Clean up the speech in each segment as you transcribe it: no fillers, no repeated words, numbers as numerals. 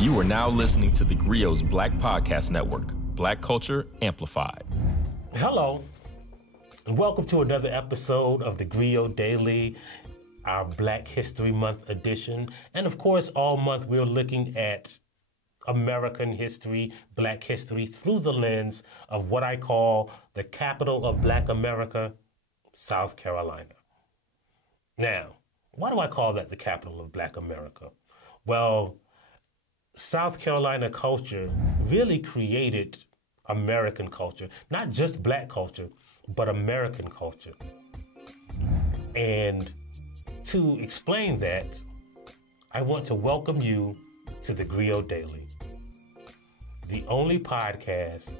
You are now listening to TheGrio's Black Podcast Network, Black Culture Amplified. Hello, and welcome to another episode of TheGrio Daily, our Black History Month edition. And of course, all month we're looking at American history, Black history, through the lens of what I call the capital of Black America, South Carolina. Now, why do I call that the capital of Black America? Well, South Carolina culture really created American culture, not just Black culture, but American culture. And to explain that, I want to welcome you to TheGrio Daily, the only podcast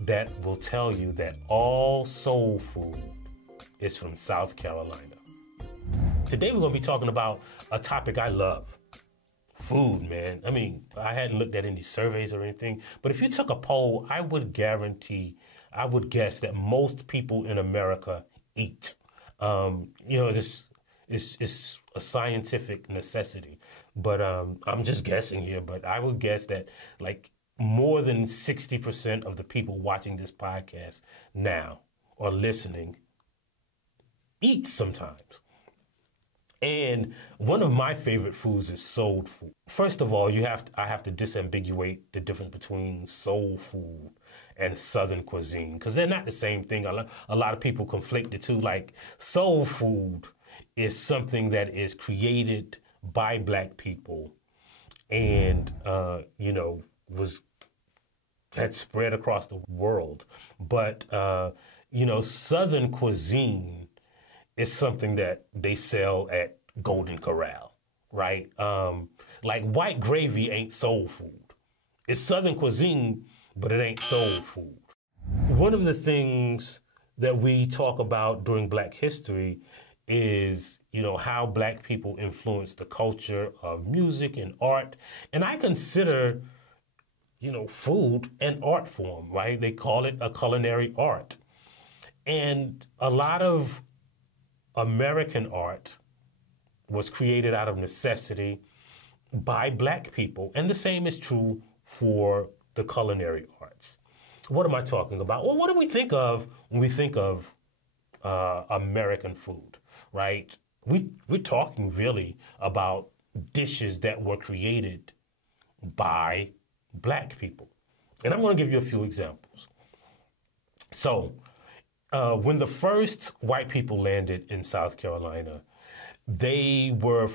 that will tell you that all soul food is from South Carolina. Today we're going to be talking about a topic I love. Food, man. I mean, I hadn't looked at any surveys or anything, but if you took a poll, I would guess that most people in America eat. It's a scientific necessity, but I'm just guessing here, but I would guess that like more than 60% of the people watching this podcast now or listening eat sometimes. And one of my favorite foods is soul food. First of all, I have to disambiguate the difference between soul food and Southern cuisine, because they're not the same thing. A lot of people conflate the two. Like, soul food is something that is created by Black people and, had spread across the world. But, Southern cuisine is something that they sell at Golden Corral, right? Like white gravy ain't soul food. It's Southern cuisine, but it ain't soul food. One of the things that we talk about during Black history is, how Black people influence the culture of music and art. And I consider, food an art form, right? They call it a culinary art. And a lot of American art was created out of necessity by Black people, and the same is true for the culinary arts. What am I talking about? Well, what do we think of when we think of American food, right? We're talking really about dishes that were created by Black people. And I'm going to give you a few examples. So, when the first white people landed in South Carolina, they were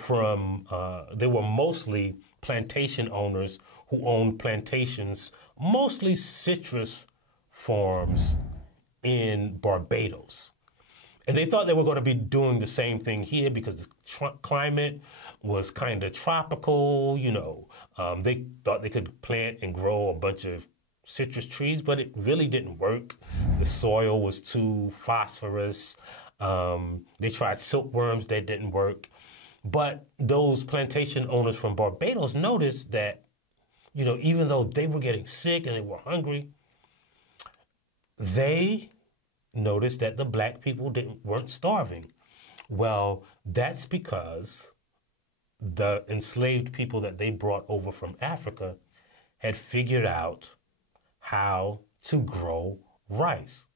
mostly plantation owners who owned plantations, mostly citrus farms in Barbados. And they thought they were going to be doing the same thing here because the climate was kind of tropical, They thought they could plant and grow a bunch of citrus trees, but it really didn't work. The soil was too phosphorus. They tried silkworms, that didn't work. But those plantation owners from Barbados noticed that, even though they were getting sick and they were hungry, they noticed that the Black people weren't starving. Well, that's because the enslaved people that they brought over from Africa had figured out how to grow rice,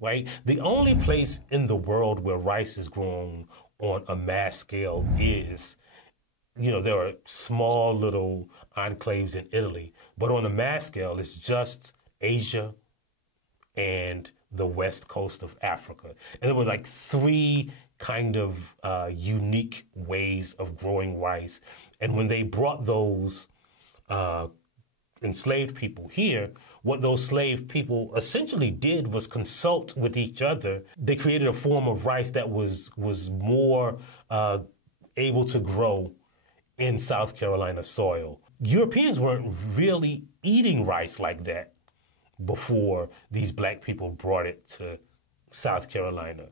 right? The only place in the world where rice is grown on a mass scale is, there are small little enclaves in Italy, but on a mass scale, it's just Asia and the west coast of Africa. And there were like three kind of unique ways of growing rice. And when they brought those enslaved people here, what those slave people essentially did was consult with each other. They created a form of rice that was more able to grow in South Carolina soil. Europeans weren't really eating rice like that before these Black people brought it to South Carolina.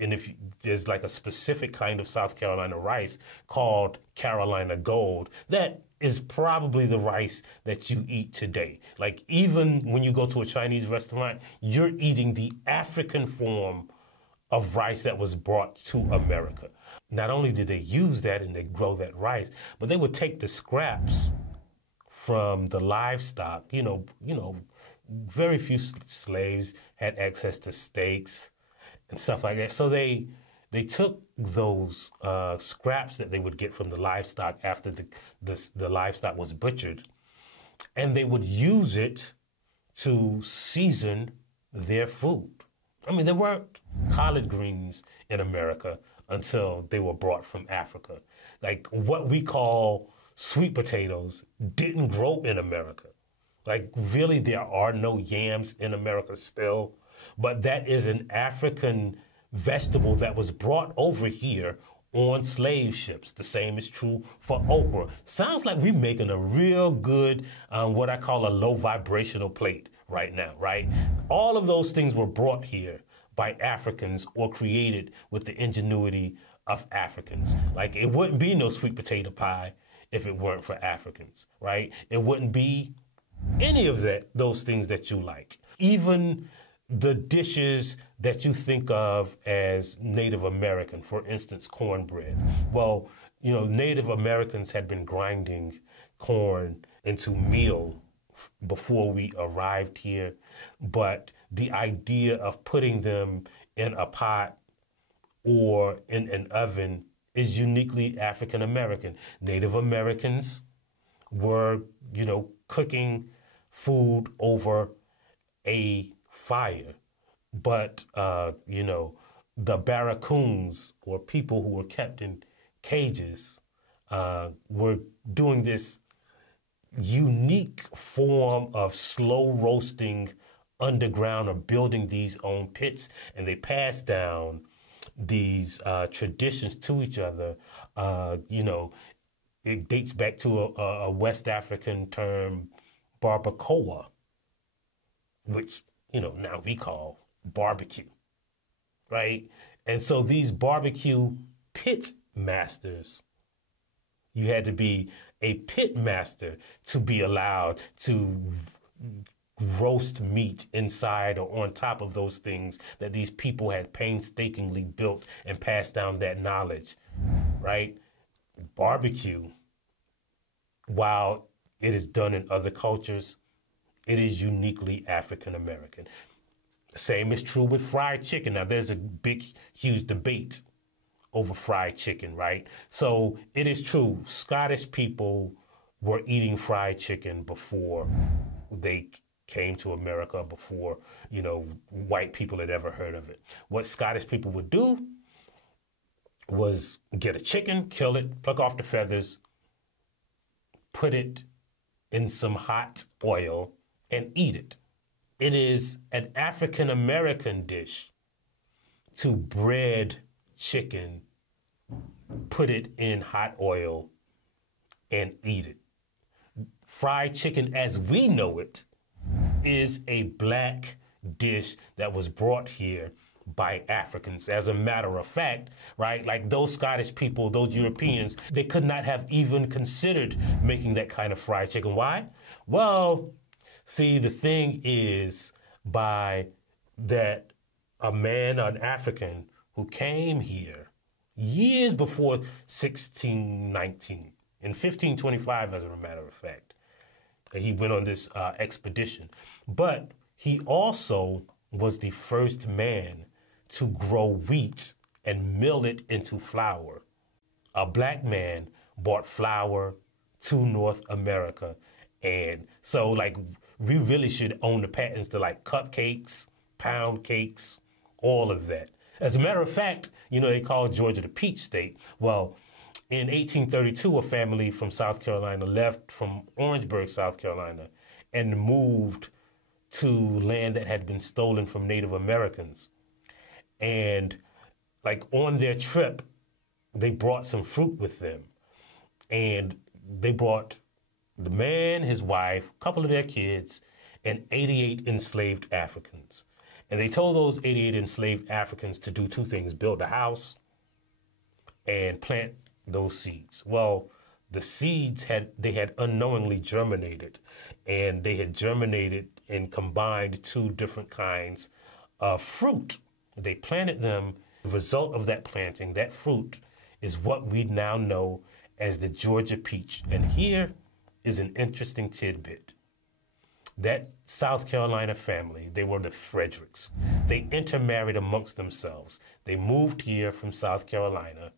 And there's like a specific kind of South Carolina rice called Carolina Gold that is probably the rice that you eat today. Like, even when you go to a Chinese restaurant, you're eating the African form of rice that was brought to America. Not only did they use that and they grow that rice, but they would take the scraps from the livestock. Very few slaves had access to steaks and stuff like that. So they took those scraps that they would get from the livestock after the livestock was butchered, and they would use it to season their food. I mean, there weren't collard greens in America until they were brought from Africa. Like what we call sweet potatoes didn't grow in America. Like really, there are no yams in America still, but that is an African vegetable that was brought over here on slave ships. The same is true for okra. Sounds like we're making a real good, what I call a low vibrational plate right now, right? All of those things were brought here by Africans or created with the ingenuity of Africans. Like it wouldn't be no sweet potato pie if it weren't for Africans, right? It wouldn't be any of those things that you like. Even the dishes that you think of as Native American, for instance, cornbread. Well, Native Americans had been grinding corn into meal before we arrived here, but the idea of putting them in a pot or in an oven is uniquely African American. Native Americans were, cooking food over a fire, but the barracoons, or people who were kept in cages, were doing this unique form of slow roasting underground, or building these own pits, and they passed down these traditions to each other. It dates back to a West African term, barbacoa, which now we call barbecue, right? And so these barbecue pit masters, you had to be a pit master to be allowed to roast meat inside or on top of those things that these people had painstakingly built and passed down that knowledge, right? Barbecue, while it is done in other cultures, it is uniquely African American. Same is true with fried chicken. Now, there's a big, huge debate over fried chicken, right? So it is true, Scottish people were eating fried chicken before they came to America, before, white people had ever heard of it. What Scottish people would do was get a chicken, kill it, pluck off the feathers, put it in some hot oil, and eat it. It is an African American dish to bread chicken, put it in hot oil, and eat it. Fried chicken, as we know it, is a black dish that was brought here by Africans. As a matter of fact, right, like those Scottish people, those Europeans, they could not have even considered making that kind of fried chicken. Why? Well, see, the thing is, by that a man, an African, who came here years before 1619, in 1525, as a matter of fact, he went on this expedition. But he also was the first man to grow wheat and mill it into flour. A black man brought flour to North America. And so, like, we really should own the patents to, like, cupcakes, pound cakes, all of that. As a matter of fact, they call Georgia the Peach State. Well, in 1832, a family from South Carolina left from Orangeburg, South Carolina, and moved to land that had been stolen from Native Americans. And like on their trip, they brought some fruit with them. And they brought the man, his wife, a couple of their kids, and 88 enslaved Africans. And they told those 88 enslaved Africans to do two things: build a house and plant those seeds. Well, the seeds had unknowingly germinated, and they had germinated and combined two different kinds of fruit. They planted them. The result of that planting, that fruit, is what we now know as the Georgia peach. And here is an interesting tidbit. That South Carolina family, they were the Fredericks. They intermarried amongst themselves. They moved here from South Carolina.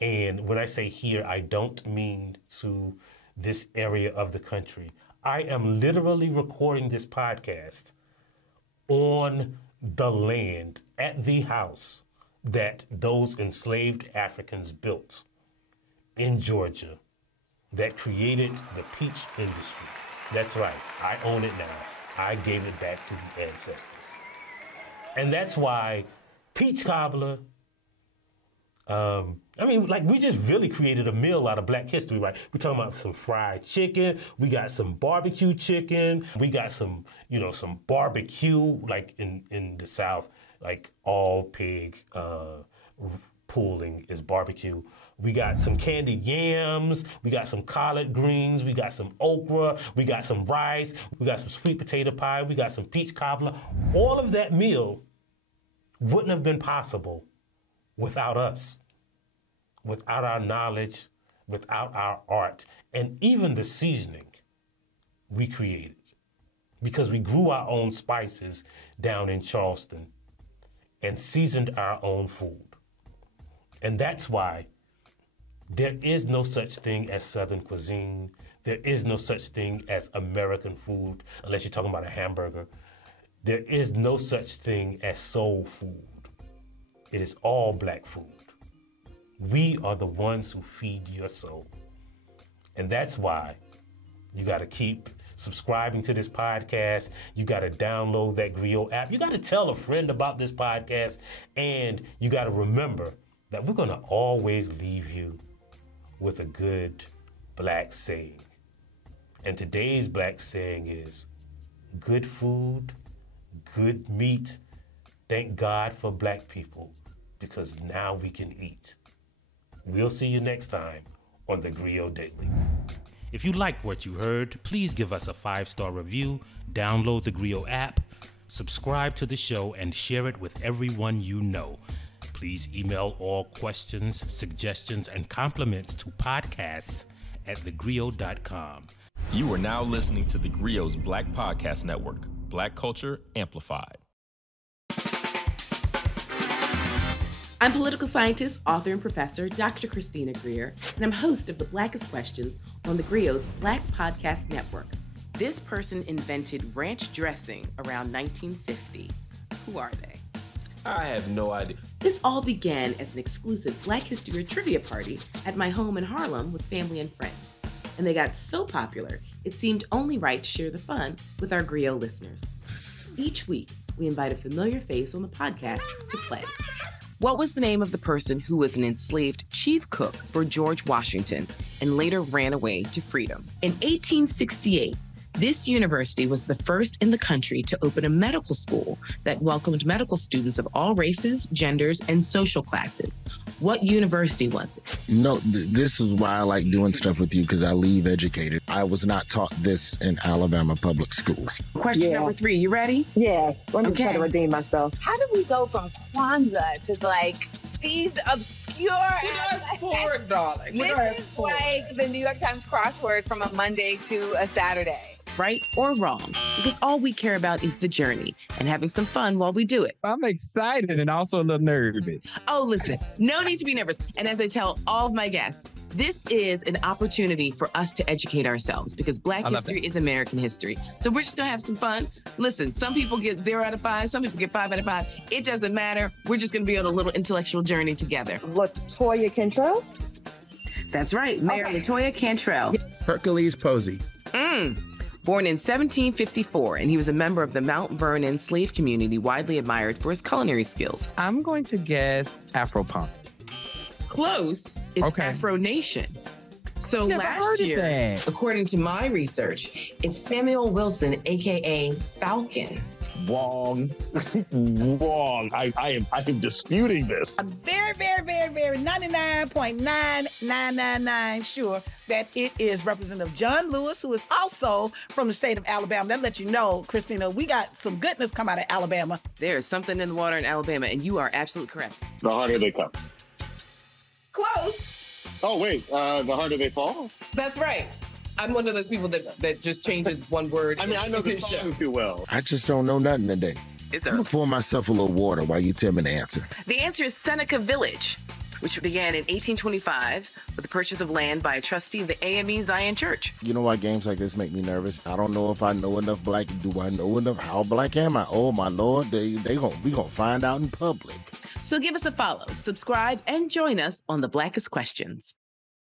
And when I say here, I don't mean to this area of the country. I am literally recording this podcast on the land, at the house that those enslaved Africans built in Georgia that created the peach industry. That's right, I own it now. I gave it back to the ancestors. And that's why peach cobbler, we just really created a meal out of Black history, right? We're talking about some fried chicken, we got some barbecue chicken, we got some barbecue, like in the South, like all pig pooling is barbecue. We got some candied yams, we got some collard greens, we got some okra, we got some rice, we got some sweet potato pie, we got some peach cobbler. All of that meal wouldn't have been possible without us, without our knowledge, without our art, and even the seasoning we created. Because we grew our own spices down in Charleston and seasoned our own food. And that's why there is no such thing as Southern cuisine. There is no such thing as American food, unless you're talking about a hamburger. There is no such thing as soul food. It is all Black food. We are the ones who feed your soul. And that's why you got to keep subscribing to this podcast. You got to download that TheGrio app. You got to tell a friend about this podcast. And you got to remember that we're going to always leave you with a good Black saying. And today's Black saying is, good food, good meat. Thank God for Black people, because now we can eat. We'll see you next time on TheGrio Daily. If you liked what you heard, please give us a 5-star review, download the TheGrio app, subscribe to the show, and share it with everyone you know. Please email all questions, suggestions, and compliments to podcasts@thegrio.com. You are now listening to TheGrio's Black Podcast Network, Black Culture Amplified. I'm political scientist, author, and professor Dr. Christina Greer, and I'm host of The Blackest Questions on TheGrio's Black Podcast Network. This person invented ranch dressing around 1950. Who are they? I have no idea. This all began as an exclusive Black History trivia party at my home in Harlem with family and friends. And they got so popular, it seemed only right to share the fun with our TheGrio listeners. Each week, we invite a familiar face on the podcast to play. What was the name of the person who was an enslaved chief cook for George Washington and later ran away to freedom? In 1868, this university was the first in the country to open a medical school that welcomed medical students of all races, genders, and social classes. What university was it? No, this is why I like doing stuff with you, because I leave educated. I was not taught this in Alabama public schools. Question number 3, you ready? Yes. Let me try to redeem myself. How did we go from Kwanzaa to these obscure... Fast forward, darling. This is like the New York Times crossword from a Monday to a Saturday. Right or wrong, because all we care about is the journey and having some fun while we do it. I'm excited and also a little nervous. Oh, listen, no need to be nervous. And as I tell all of my guests, this is an opportunity for us to educate ourselves, because Black history is American history. So we're just going to have some fun. Listen, some people get 0 out of 5. Some people get 5 out of 5. It doesn't matter. We're just going to be on a little intellectual journey together. LaToya Cantrell? That's right. Mayor LaToya Cantrell. Hercules Posey. Born in 1754, and he was a member of the Mount Vernon slave community, widely admired for his culinary skills. I'm going to guess Afro-punk. Close. It's Afro Nation. So last year, according to my research, it's Samuel Wilson, a.k.a. Falcon. Wrong. Wrong. I am disputing this. I'm very 99.9999 sure that it is Representative John Lewis, who is also from the state of Alabama. That lets you know, Christina, we got some goodness come out of Alabama. There's something in the water in Alabama, and you are absolutely correct. The harder they come. Close. Oh, wait. The harder they fall? That's right. I'm one of those people that just changes one word. I mean, I know the song too well. I just don't know nothing today. It's I'm gonna pour myself a little water while you tell me the answer. The answer is Seneca Village, which began in 1825 with the purchase of land by a trustee of the AME Zion Church. You know why games like this make me nervous? I don't know if I know enough black. Do I know enough? How black am I? Oh my Lord, we gonna find out in public. So give us a follow, subscribe, and join us on the Blackest Questions.